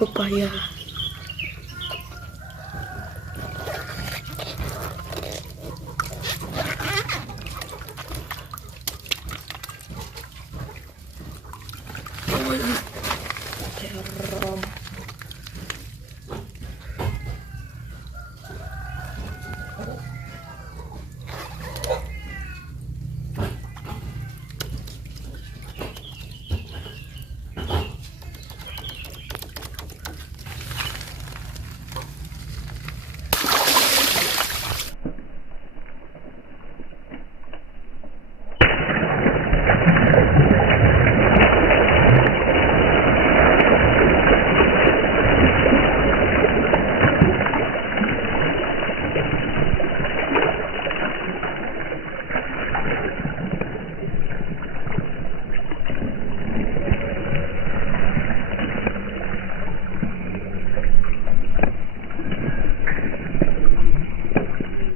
papaya.